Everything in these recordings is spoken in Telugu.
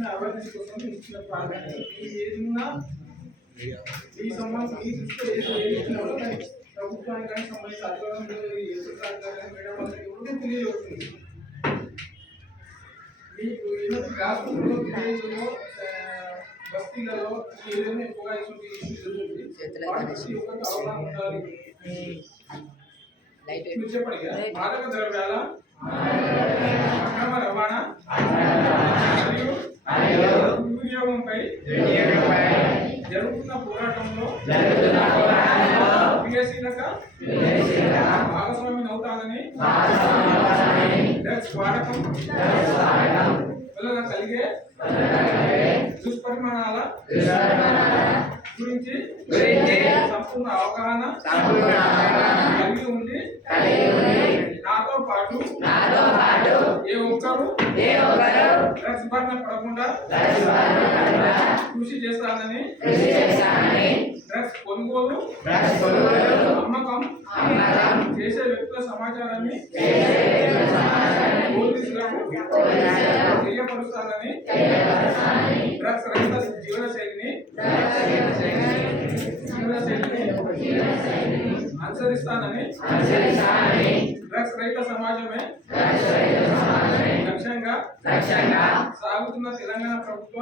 చిన్న అవేర్నెస్ కోసం ఇచ్చిన ప్రాధాన్యత ఏదన్నా ఈ సంబంధం ఈ దృష్టిలో ఏది ఇచ్చినా కూడా ప్రభుత్వానికి కానీ సంబంధించి అధికారులు మేడం వాళ్ళకి ఎవరికి తెలియజేస్తుంది. మీకు ఏదైనా గ్రాస్ రూట్లో విలేజ్లో బస్తీలలో ఏదైనా ఎక్కువగా జరుగుతుంది వాటి ఒకరికి అవగాహన ఉండాలి. మీరు చెప్పండి కదా మాదక ద్రవ్యాల అక్రమ రవాణా మరియు వినియోగంపై జరుగుతున్న పోరాటంలో క్రియాశీలక భాగస్వామ్యం అవుతానని డ్రగ్స్ వాడకం వలన కలిగే దుష్పరిమాణాల గురించి సంపూర్ణ అవగాహన కలిగి ఉండి నాతో పాటు ఏ ఒక్కరు డ్రగ్స్ బారిన పడకుండా కృషి చేస్తానని డ్రగ్స్ కొనుగోలు అమ్మకం చేసే వ్యక్తుల సమాచారాన్ని పోలీసులకు తెలియపరుస్తానని డ్రగ్స్ రహిత జీవనశైలిని అనుసరిస్తానని డ్రగ్స్ రహిత సమాజమే లక్ష్యంగా సాగుతున్న తెలంగాణ ప్రభుత్వ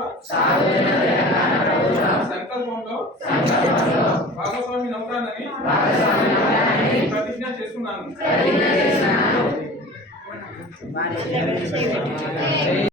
సంకల్పంలో భాగస్వామి అవుతానని ప్రతిజ్ఞ చేస్తున్నాను.